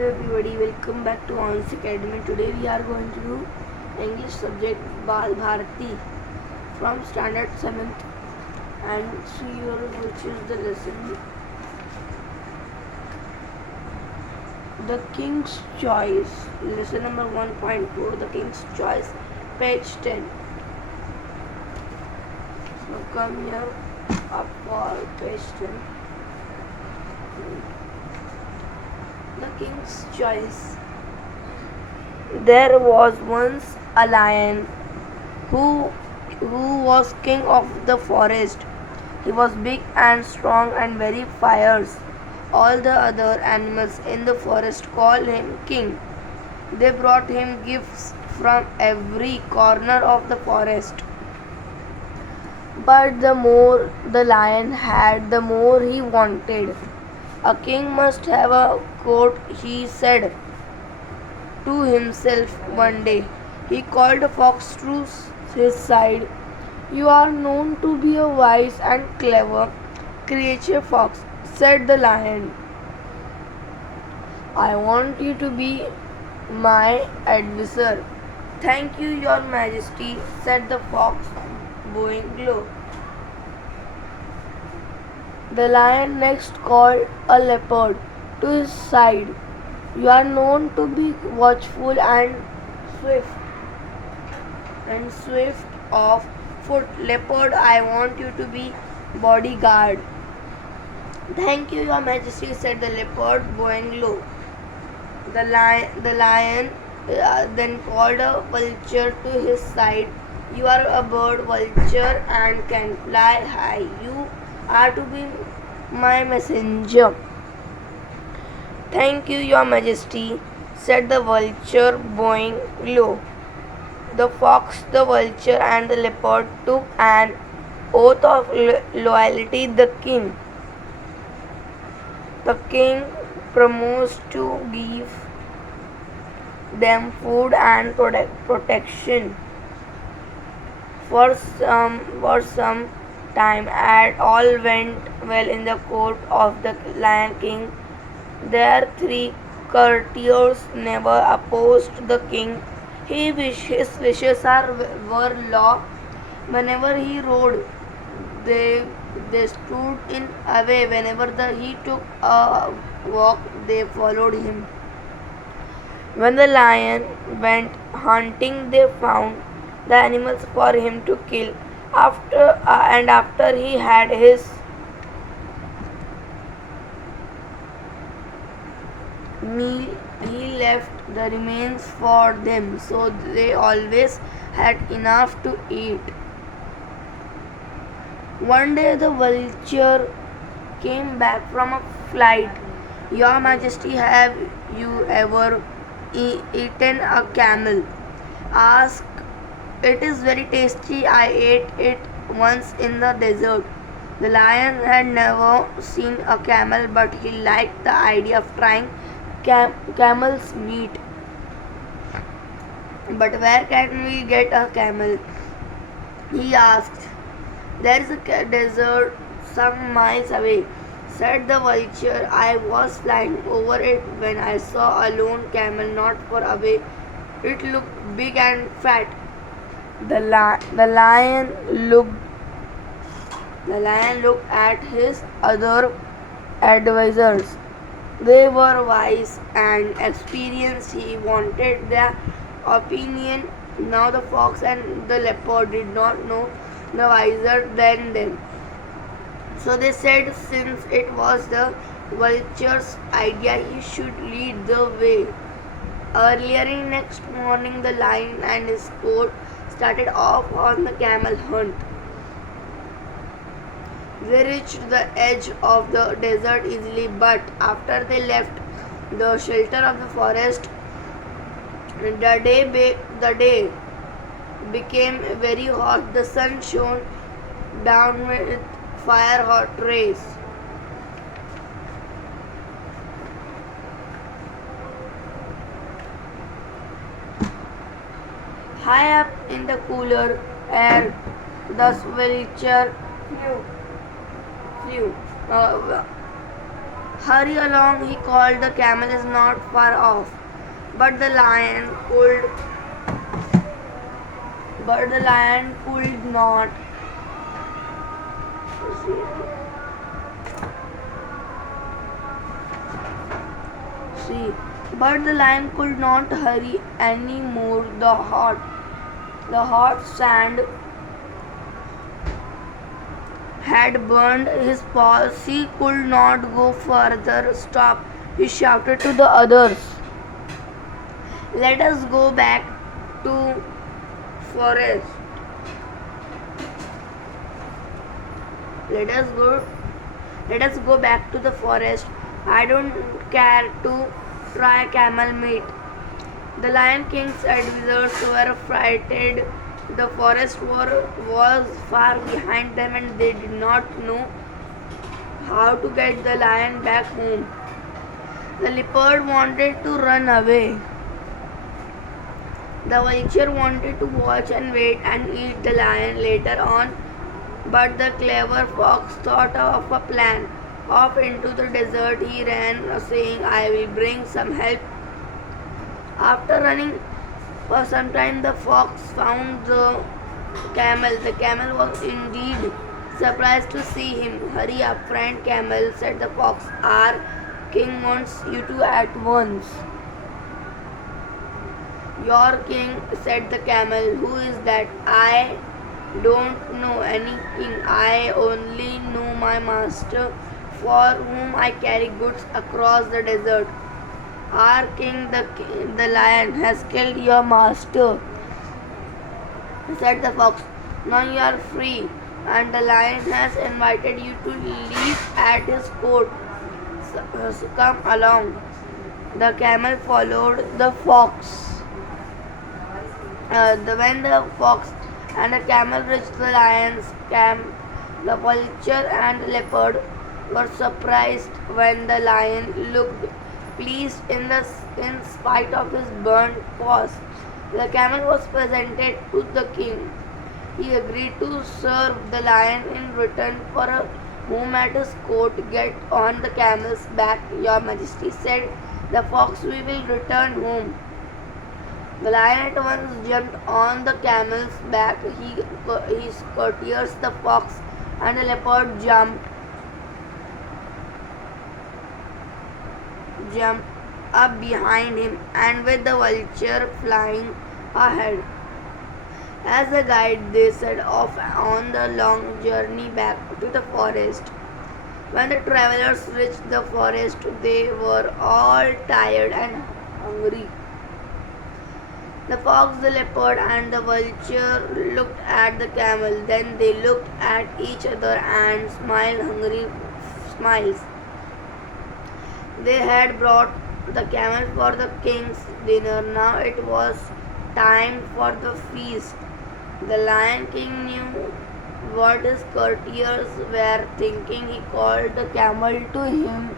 everybody, welcome back to Ons Academy. Today we are going to do English subject Bal Bharati from standard 7th and see you will choose the lesson The King's Choice. Lesson number 1.4 The King's Choice, page 10. So come here up for page 10. The King's Choice. There was once a lion who was king of the forest. He was big and strong and very fierce. All the other animals in the forest called him king. They brought him gifts from every corner of the forest. But the more the lion had, the more he wanted. A king must have a coat, he said to himself one day. He called a fox to his side. You are known to be a wise and clever creature, fox, said the lion. I want you to be my advisor. Thank you, your majesty, said the fox, bowing low. The lion next called a leopard to his side. You are known to be watchful and swift of foot. Leopard, I want you to be bodyguard. Thank you, your majesty, said the leopard, bowing low. The lion then called a vulture to his side. You are a bird vulture and can fly high. You are to be my messenger. Thank you, your majesty, said the vulture, bowing low. The fox, the vulture, and the leopard took an oath of loyalty to the king. The king promised to give them food and protection for some time. And all went well in the court of the Lion King. Their three courtiers never opposed the king. His wishes were law. Whenever he rode, they stood in away. Whenever he took a walk, they followed him. When the lion went hunting, they found the animals for him to kill. After he had his meal, he left the remains for them, so they always had enough to eat. One day the vulture came back from a flight. Your majesty, have you ever eaten a camel? Asked. It is very tasty. I ate it once in the desert. The lion had never seen a camel, but he liked the idea of trying camel's meat. But where can we get a camel? He asked. There is a desert some miles away, said the vulture. I was flying over it when I saw a lone camel not far away. It looked big and fat. The lion looked at his other advisors. They were wise and experienced. He wanted their opinion. Now the fox and the leopard did not know the wiser than them. So they said, since it was the vulture's idea, he should lead the way. Earlier next morning, the lion and his court started off on the camel hunt. They reached the edge of the desert easily, but after they left the shelter of the forest, the day became very hot. The sun shone down with fire hot rays. High up in the cooler air, the vulture flew. Hurry along, he called. The camel is not far off. But the lion could not see. But the lion could not hurry any more. The hot sand had burned his paws. He could not go further. Stop, he shouted to the others. Let us go back to forest. Let us go Let us go back to the forest. I don't care to try camel meat. The Lion King's advisors were frightened. The forest was far behind them and they did not know how to get the lion back home. The leopard wanted to run away. The vulture wanted to watch and wait and eat the lion later on, but the clever fox thought of a plan. Off into the desert he ran, saying, I will bring some help. After running for some time, the fox found the camel. The camel was indeed surprised to see him. Hurry up, friend camel, said the fox. Our king wants you to at once. Your king, said the camel. Who is that? I don't know any king. I only know my master, for whom I carry goods across the desert. Our king, the lion, has killed your master, said the fox. Now you are free, and the lion has invited you to live at his court. So come along. The camel followed the fox. When the fox and the camel reached the lion's camp, the vulture and the leopard were surprised when the lion looked pleased in spite of his burnt paws. The camel was presented to the king. He agreed to serve the lion in return for a home at his court. Get on the camel's back, your majesty, said the fox. We will return home. The lion at once jumped on the camel's back. He courtiers the fox, and the leopard jumped up behind him, and with the vulture flying ahead as a guide, they set off on the long journey back to the forest. When the travelers reached the forest, they were all tired and hungry. The fox, the leopard, and the vulture looked at the camel. Then they looked at each other and smiled hungry smiles. They had brought the camel for the king's dinner. Now it was time for the feast. The Lion King knew what his courtiers were thinking. He called the camel to him.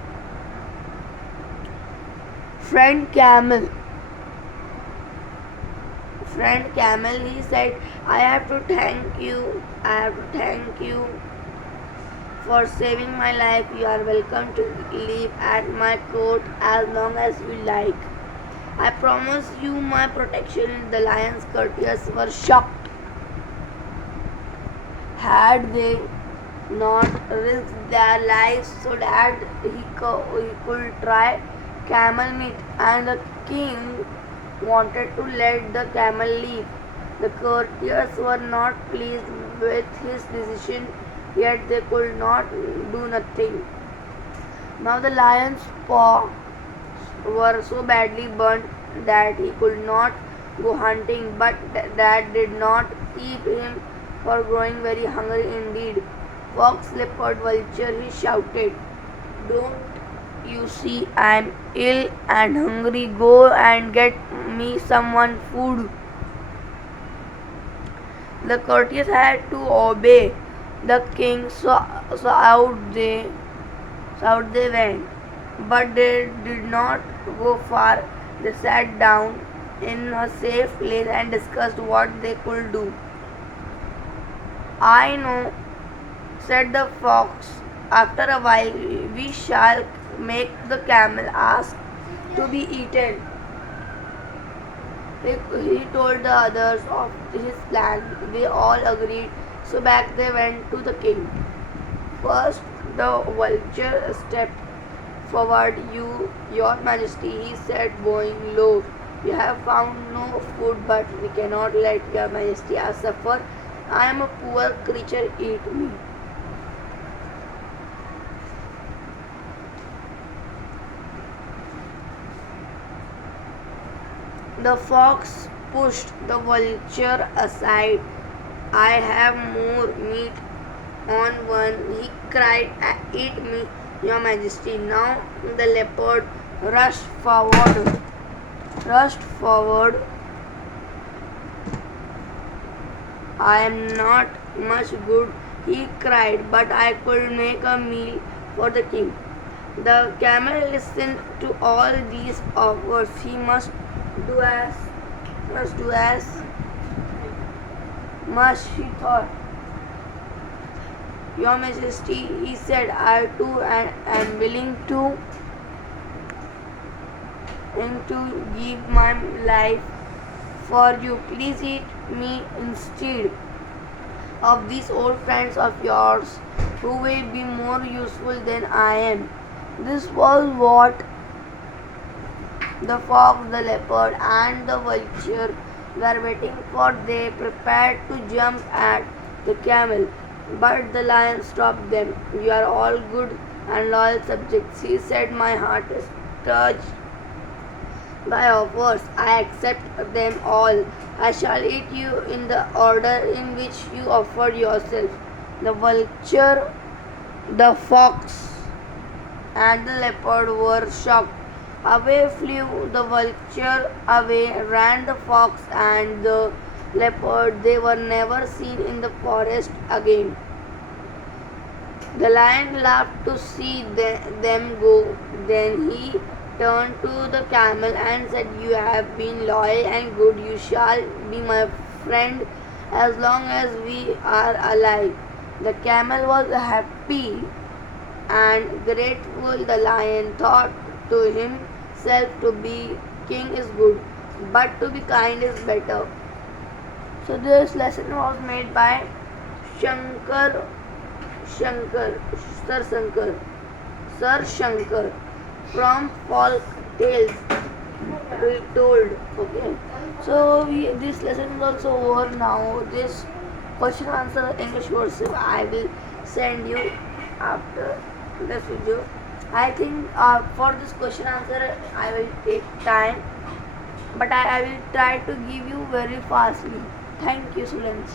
Friend camel, he said, I have to thank you for saving my life. You are welcome to live at my court as long as you like. I promise you my protection. The lion's courtiers were shocked. Had they not risked their lives so that he could try camel meat, and the king wanted to let the camel leave. The courtiers were not pleased with his decision, yet they could not do nothing. Now the lion's paws were so badly burnt that he could not go hunting, but that did not keep him from growing very hungry indeed. Fox, leopard, vulture, he shouted, don't you see I am ill and hungry? Go and get me someone food. The courtiers had to obey the king, so out they went. But they did not go far. They sat down in a safe place and discussed what they could do. I know, said the fox. After a while, we shall make the camel ask to be eaten. He told the others of his plan. They all agreed. So back they went to the king. First, the vulture stepped forward. Your Majesty, he said, bowing low. We have found no food, but we cannot let Your Majesty suffer. I am a poor creature, eat me. The fox pushed the vulture aside. I have more meat on one, he cried, eat me, Your Majesty. Now the leopard rushed forward. Rushed forward. I am not much good, he cried, but I could make a meal for the king. The camel listened to all these offers. He do as must do as much, he thought. Your Majesty, he said, I too am willing to give my life for you. Please eat me instead of these old friends of yours who will be more useful than I am. This was what the fox, the leopard, and the vulture were waiting for. They prepared to jump at the camel, but the lion stopped them. You are all good and loyal subjects, he said. My heart is touched by offers. I accept them all. I shall eat you in the order in which you offered yourself. The vulture, the fox, and the leopard were shocked. Away flew the vulture, away ran the fox and the leopard. They were never seen in the forest again. The lion laughed to see them go. Then he turned to the camel and said, you have been loyal and good. You shall be my friend as long as we are alive. The camel was happy and grateful. The lion thought to himself, to be king is good, but to be kind is better. So this lesson was made by Shankar, Sir Shankar from folk tales retold. Okay. So this lesson is also over now. This question answer English version I will send you after this video. I think for this question answer I will take time, but I will try to give you very fastly. Thank you, students.